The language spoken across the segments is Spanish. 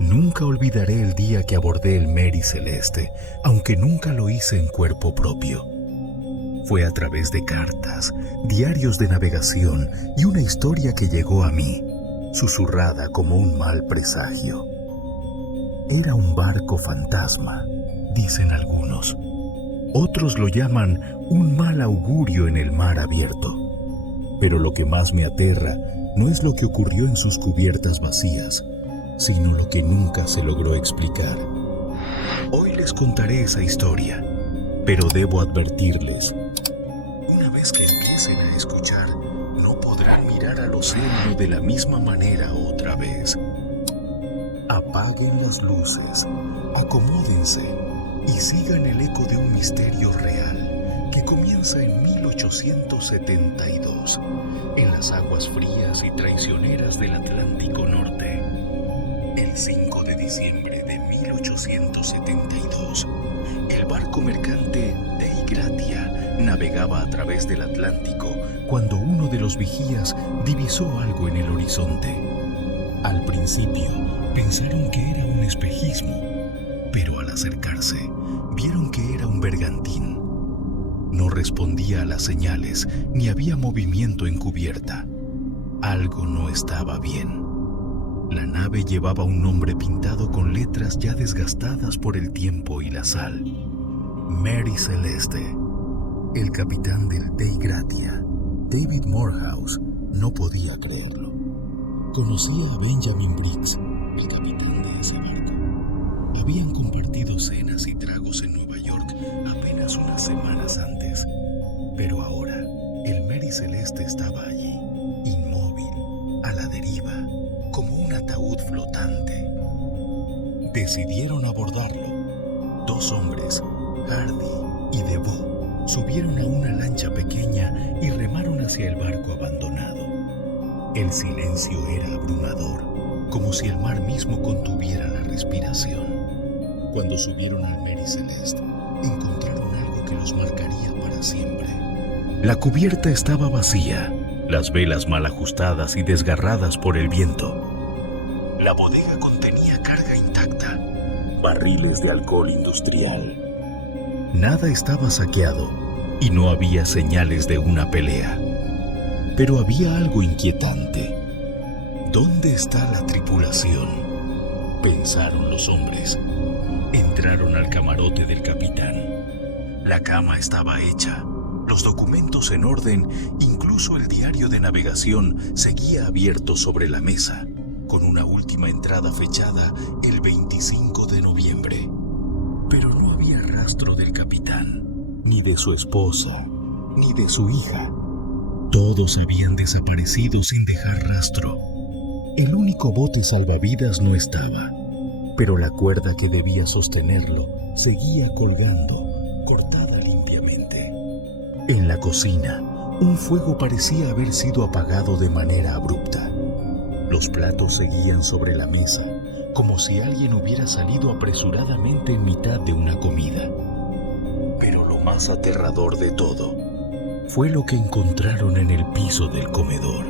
Nunca olvidaré el día que abordé el Mary Celeste, aunque nunca lo hice en cuerpo propio. Fue a través de cartas, diarios de navegación y una historia que llegó a mí, susurrada como un mal presagio. Era un barco fantasma, dicen algunos. Otros lo llaman un mal augurio en el mar abierto. Pero lo que más me aterra no es lo que ocurrió en sus cubiertas vacías, sino lo que nunca se logró explicar. Hoy les contaré esa historia, pero debo advertirles, una vez que empiecen a escuchar, no podrán mirar al océano de la misma manera otra vez. Apaguen las luces, acomódense y sigan el eco de un misterio real que comienza en 1872, en las aguas frías y traicioneras del Atlántico Norte. El 5 de diciembre de 1872, el barco mercante Dei Gratia navegaba a través del Atlántico cuando uno de los vigías divisó algo en el horizonte. Al principio pensaron que era un espejismo, pero al acercarse vieron que era un bergantín. No respondía a las señales ni había movimiento en cubierta. Algo no estaba bien. La nave llevaba un nombre pintado con letras ya desgastadas por el tiempo y la sal. Mary Celeste. El capitán del Dei Gratia, David Morehouse, no podía creerlo. Conocía a Benjamin Briggs, el capitán de ese barco. Habían compartido cenas y tragos en Nueva York apenas unas semanas antes. Pero ahora, el Mary Celeste estaba allí, inmóvil, a la deriva, como un ataúd flotante. Decidieron abordarlo. Dos hombres, Hardy y DeVoe, subieron a una lancha pequeña y remaron hacia el barco abandonado. El silencio era abrumador, como si el mar mismo contuviera la respiración. Cuando subieron al Mary Celeste, encontraron algo que los marcaría para siempre. La cubierta estaba vacía, las velas mal ajustadas y desgarradas por el viento. La bodega contenía carga intacta, barriles de alcohol industrial. Nada estaba saqueado y no había señales de una pelea. Pero había algo inquietante. ¿Dónde está la tripulación?, pensaron los hombres. Entraron al camarote del capitán. La cama estaba hecha, los documentos en orden, incluso el diario de navegación seguía abierto sobre la mesa, con una última entrada fechada el 25 de noviembre. Pero no había rastro del capitán, ni de su esposa, ni de su hija. Todos habían desaparecido sin dejar rastro. El único bote salvavidas no estaba, pero la cuerda que debía sostenerlo seguía colgando, cortada limpiamente. En la cocina, un fuego parecía haber sido apagado de manera abrupta. Los platos seguían sobre la mesa, como si alguien hubiera salido apresuradamente en mitad de una comida. Pero lo más aterrador de todo fue lo que encontraron en el piso del comedor.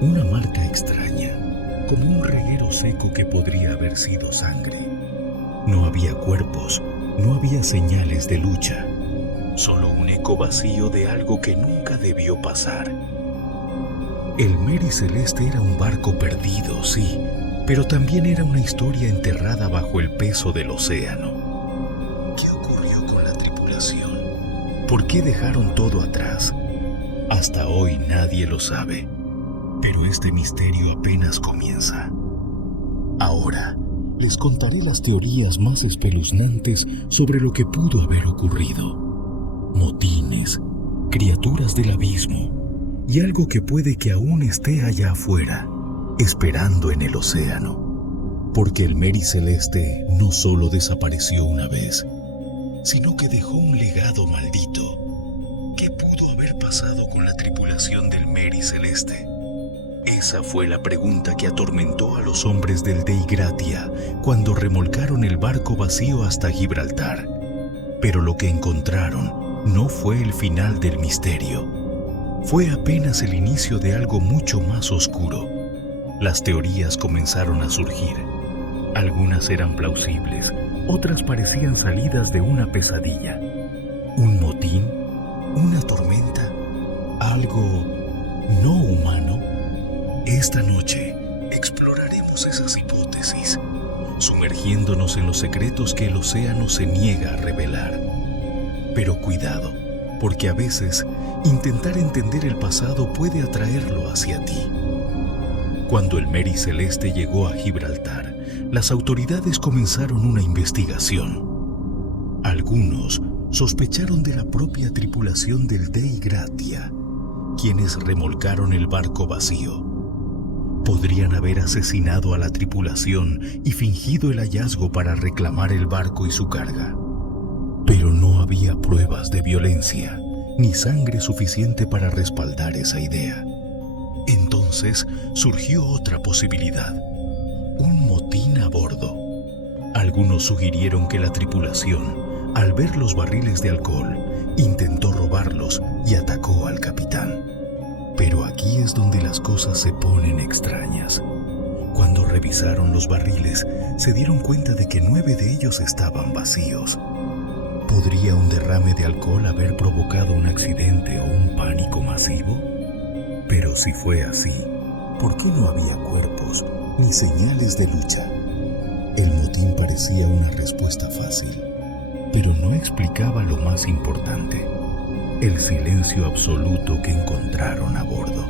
Una marca extraña, como un reguero seco que podría haber sido sangre. No había cuerpos, no había señales de lucha, solo un eco vacío de algo que nunca debió pasar. El Mary Celeste era un barco perdido, sí, pero también era una historia enterrada bajo el peso del océano. ¿Qué ocurrió con la tripulación? ¿Por qué dejaron todo atrás? Hasta hoy nadie lo sabe, pero este misterio apenas comienza. Ahora les contaré las teorías más espeluznantes sobre lo que pudo haber ocurrido. Motines, criaturas del abismo y algo que puede que aún esté allá afuera, esperando en el océano. Porque el Mary Celeste no solo desapareció una vez, sino que dejó un legado maldito. ¿Qué pudo haber pasado con la tripulación del Mary Celeste? Esa fue la pregunta que atormentó a los hombres del Dei Gratia cuando remolcaron el barco vacío hasta Gibraltar. Pero lo que encontraron no fue el final del misterio. Fue apenas el inicio de algo mucho más oscuro. Las teorías comenzaron a surgir. Algunas eran plausibles, otras parecían salidas de una pesadilla. ¿Un motín? ¿Una tormenta? ¿Algo no humano? Esta noche exploraremos esas hipótesis, sumergiéndonos en los secretos que el océano se niega a revelar. Pero cuidado, porque a veces intentar entender el pasado puede atraerlo hacia ti. Cuando el Mary Celeste llegó a Gibraltar, las autoridades comenzaron una investigación. Algunos sospecharon de la propia tripulación del Dei Gratia, quienes remolcaron el barco vacío. Podrían haber asesinado a la tripulación y fingido el hallazgo para reclamar el barco y su carga. Pero no había pruebas de violencia, ni sangre suficiente para respaldar esa idea. Entonces surgió otra posibilidad: un motín a bordo. Algunos sugirieron que la tripulación, al ver los barriles de alcohol, intentó robarlos y atacó al capitán. Pero aquí es donde las cosas se ponen extrañas. Cuando revisaron los barriles, se dieron cuenta de que 9 de ellos estaban vacíos. ¿Podría un derrame de alcohol haber provocado un accidente o un pánico masivo? Pero si fue así, ¿por qué no había cuerpos ni señales de lucha? El motín parecía una respuesta fácil, pero no explicaba lo más importante: el silencio absoluto que encontraron a bordo.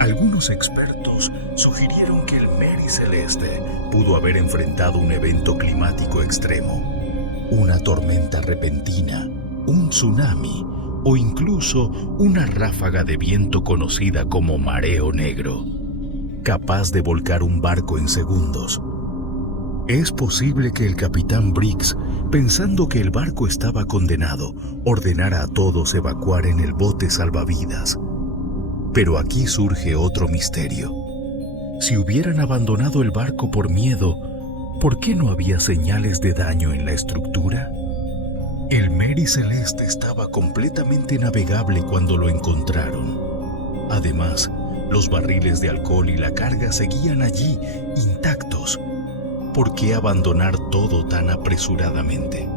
Algunos expertos sugirieron que el Mary Celeste pudo haber enfrentado un evento climático extremo, una tormenta repentina, un tsunami o incluso una ráfaga de viento conocida como mareo negro, capaz de volcar un barco en segundos. Es posible que el capitán Briggs, pensando que el barco estaba condenado, ordenara a todos evacuar en el bote salvavidas. Pero aquí surge otro misterio. Si hubieran abandonado el barco por miedo, ¿por qué no había señales de daño en la estructura? El Mary Celeste estaba completamente navegable cuando lo encontraron. Además, los barriles de alcohol y la carga seguían allí, intactos. ¿Por qué abandonar todo tan apresuradamente?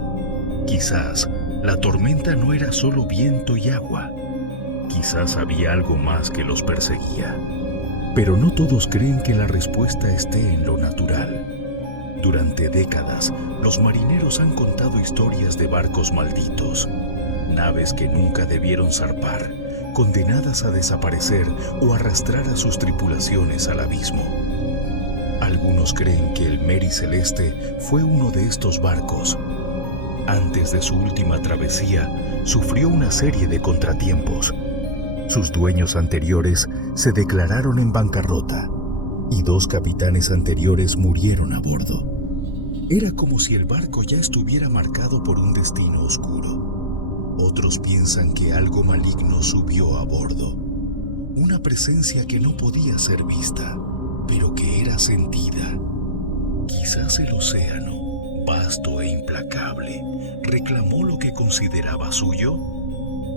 Quizás la tormenta no era solo viento y agua. Quizás había algo más que los perseguía. Pero no todos creen que la respuesta esté en lo natural. Durante décadas, los marineros han contado historias de barcos malditos, naves que nunca debieron zarpar, condenadas a desaparecer o arrastrar a sus tripulaciones al abismo. Algunos creen que el Mary Celeste fue uno de estos barcos. Antes de su última travesía, sufrió una serie de contratiempos. Sus dueños anteriores se declararon en bancarrota y 2 capitanes anteriores murieron a bordo. Era como si el barco ya estuviera marcado por un destino oscuro. Otros piensan que algo maligno subió a bordo, una presencia que no podía ser vista, pero que era sentida. Quizás el océano, vasto e implacable, reclamó lo que consideraba suyo.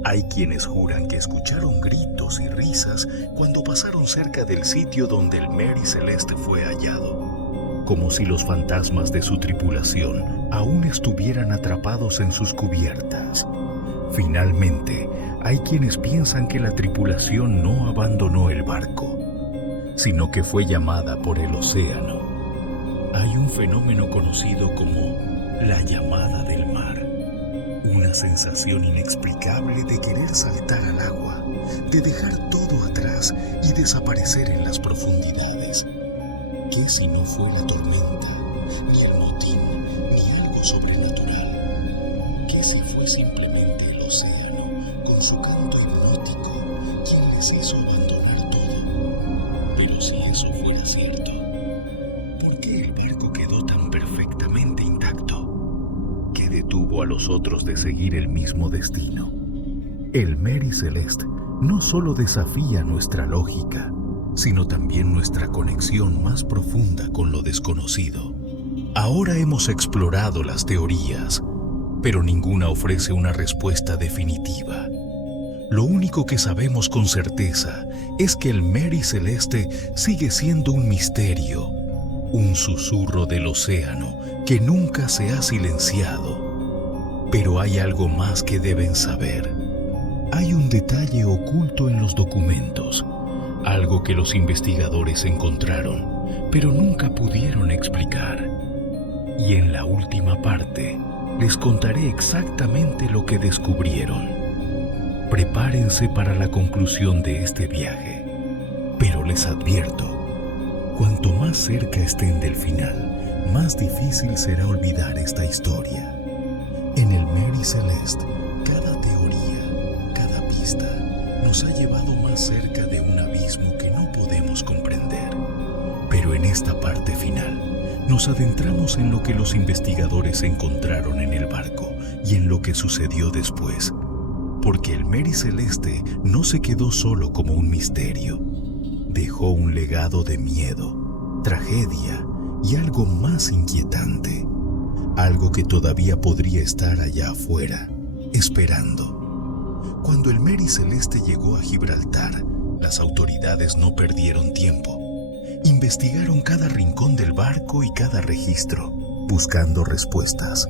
Hay quienes juran que escucharon gritos y risas cuando pasaron cerca del sitio donde el Mary Celeste fue hallado, como si los fantasmas de su tripulación aún estuvieran atrapados en sus cubiertas. Finalmente, hay quienes piensan que la tripulación no abandonó el barco, sino que fue llamada por el océano. Hay un fenómeno conocido como la llamada del mar, una sensación inexplicable de querer saltar al agua, de dejar todo atrás y desaparecer en las profundidades. ¿Qué si no fue la tormenta, ni el motín, ni algo sobrenatural? ¿Qué si fue simplemente el océano, con su canto hipnótico, quien les hizo abandonar todo? Pero si eso fuera cierto, ¿por qué el barco quedó tan perfectamente intacto? ¿Qué detuvo a los otros de seguir el mismo destino? El Mary Celeste no solo desafía nuestra lógica, sino también nuestra conexión más profunda con lo desconocido. Ahora hemos explorado las teorías, pero ninguna ofrece una respuesta definitiva. Lo único que sabemos con certeza es que el Mary Celeste sigue siendo un misterio, un susurro del océano que nunca se ha silenciado. Pero hay algo más que deben saber. Hay un detalle oculto en los documentos, algo que los investigadores encontraron, pero nunca pudieron explicar. Y en la última parte, les contaré exactamente lo que descubrieron. Prepárense para la conclusión de este viaje, pero les advierto, cuanto más cerca estén del final, más difícil será olvidar esta historia. En el Mary Celeste, cada teoría, cada pista, nos ha llevado más cerca de un abismo que no podemos comprender. Pero en esta parte final, nos adentramos en lo que los investigadores encontraron en el barco y en lo que sucedió después. Porque el Mary Celeste no se quedó solo como un misterio. Dejó un legado de miedo, tragedia y algo más inquietante. Algo que todavía podría estar allá afuera, esperando. Cuando el Mary Celeste llegó a Gibraltar, las autoridades no perdieron tiempo. Investigaron cada rincón del barco y cada registro, buscando respuestas.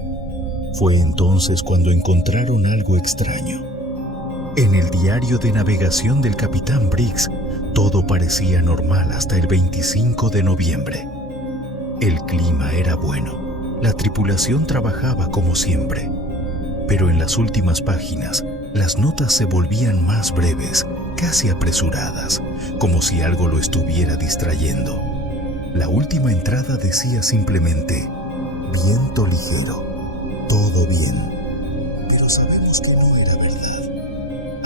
Fue entonces cuando encontraron algo extraño. En el diario de navegación del capitán Briggs, todo parecía normal hasta el 25 de noviembre. El clima era bueno, la tripulación trabajaba como siempre. Pero en las últimas páginas, las notas se volvían más breves, casi apresuradas, como si algo lo estuviera distrayendo. La última entrada decía simplemente: viento ligero, todo bien. Pero sabemos que no era verdad.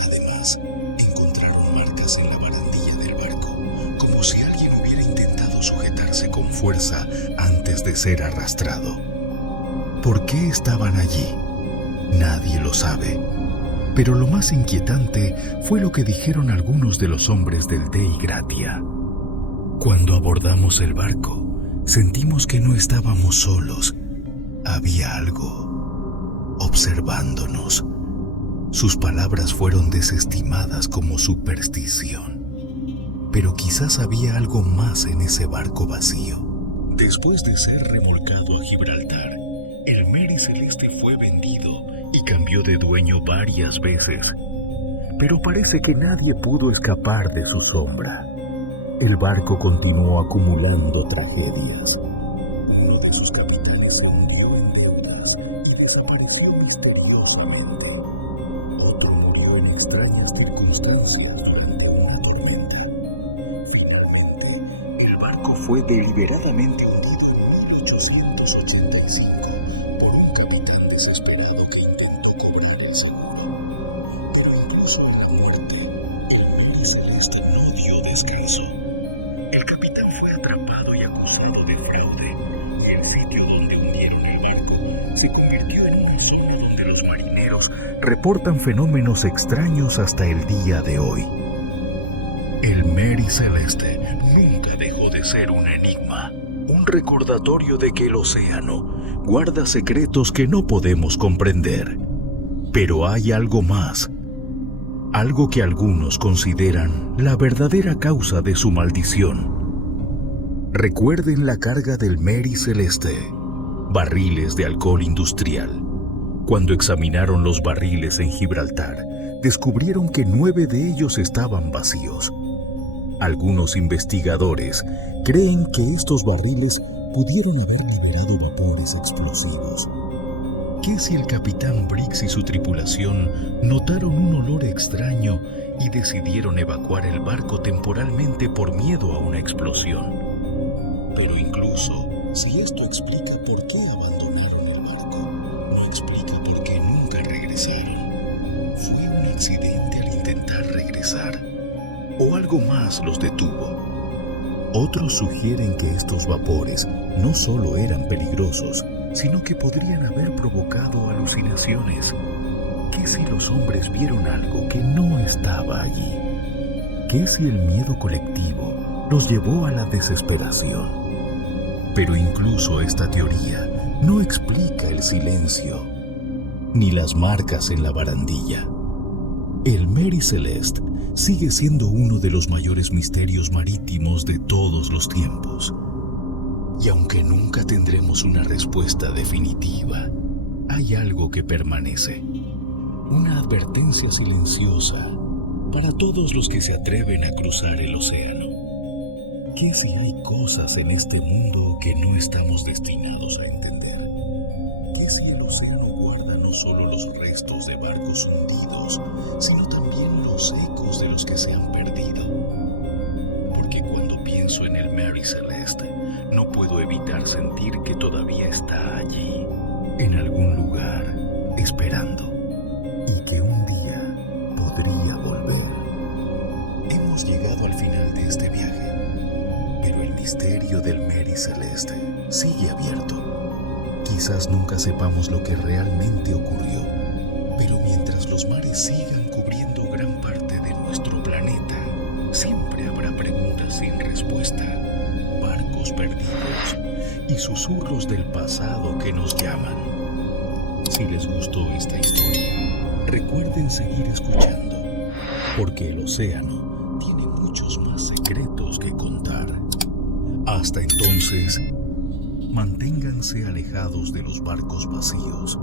Además, encontraron marcas en la barandilla del barco, como si alguien hubiera intentado sujetarse con fuerza antes de ser arrastrado. ¿Por qué estaban allí? Nadie lo sabe. Pero lo más inquietante fue lo que dijeron algunos de los hombres del Dei Gratia. Cuando abordamos el barco, sentimos que no estábamos solos. Había algo observándonos. Sus palabras fueron desestimadas como superstición. Pero quizás había algo más en ese barco vacío. Después de ser remolcado a Gibraltar, el Mary Celeste fue vendido y cambió de dueño varias veces. Pero parece que nadie pudo escapar de su sombra. El barco continuó acumulando tragedias. Uno de sus capitanes se murió en deudas y desapareció misteriosamente. Otro murió en extrañas circunstancias durante una tormenta. Finalmente, el barco fue deliberadamente hundido en 1885 por un capitán desesperado que intentó cobrar el seguro. Pero incluso en la muerte, el Mary Celeste no dio descanso. El capitán fue atrapado y acusado de fraude, y el sitio donde hundieron el barco se convirtió en una zona donde los marineros reportan fenómenos extraños hasta el día de hoy. El Mary Celeste nunca dejó de ser un enigma, un recordatorio de que el océano guarda secretos que no podemos comprender. Pero hay algo más, algo que algunos consideran la verdadera causa de su maldición. Recuerden la carga del Mary Celeste, barriles de alcohol industrial. Cuando examinaron los barriles en Gibraltar, descubrieron que 9 de ellos estaban vacíos. Algunos investigadores creen que estos barriles pudieron haber liberado vapores explosivos. ¿Qué si el capitán Briggs y su tripulación notaron un olor extraño y decidieron evacuar el barco temporalmente por miedo a una explosión? Pero incluso si esto explica por qué abandonaron el barco, no explica por qué nunca regresaron. ¿Fue un accidente al intentar regresar? ¿O algo más los detuvo? Otros sugieren que estos vapores no solo eran peligrosos, sino que podrían haber provocado alucinaciones. ¿Qué si los hombres vieron algo que no estaba allí? ¿Qué si el miedo colectivo los llevó a la desesperación? Pero incluso esta teoría no explica el silencio, ni las marcas en la barandilla. El Mary Celeste sigue siendo uno de los mayores misterios marítimos de todos los tiempos. Y aunque nunca tendremos una respuesta definitiva, hay algo que permanece. Una advertencia silenciosa para todos los que se atreven a cruzar el océano. ¿Qué si hay cosas en este mundo que no estamos destinados a entender? ¿Qué si el océano guarda no solo los restos de barcos hundidos, sino también los ecos de los que se han perdido? Porque cuando pienso en el Mary Celeste, no puedo evitar sentir que todavía está allí, en algún lugar, esperando, y que un día podría volver. Hemos llegado al final de este viaje, pero el misterio del Mary Celeste sigue abierto. Quizás nunca sepamos lo que realmente ocurrió, pero mientras los mares sigan cubriendo gran parte de nuestro planeta, siempre habrá preguntas sin respuesta, barcos perdidos y susurros del pasado que nos llaman. Si les gustó esta historia, recuerden seguir escuchando, porque el océano tiene muchos más secretos que contar. Hasta entonces, manténganse alejados de los barcos vacíos